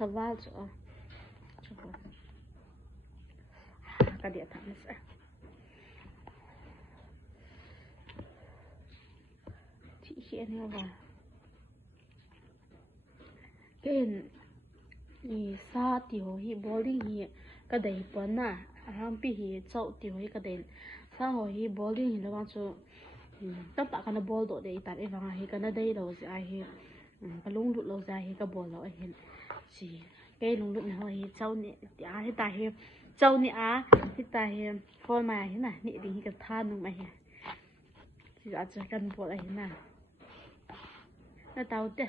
sawal so ka dia tamis ti hian ne wa ken i sa ti ho hi bowling hi ka dai pon na ram pi hi chau ti ho hi ka den sa ho hi bowling hi lawang chu ta pa kana ball do de tar ewanga hi kana dei lo si ai hi ka lung lut lo za hi ka ball lo a hin si ke lung lut na ho hi chau ni a hi ta hi chau ni a hi ta hi phone ma hi na ni ding hi ka tha nu ma hi si a cha kan ball a hi na tao te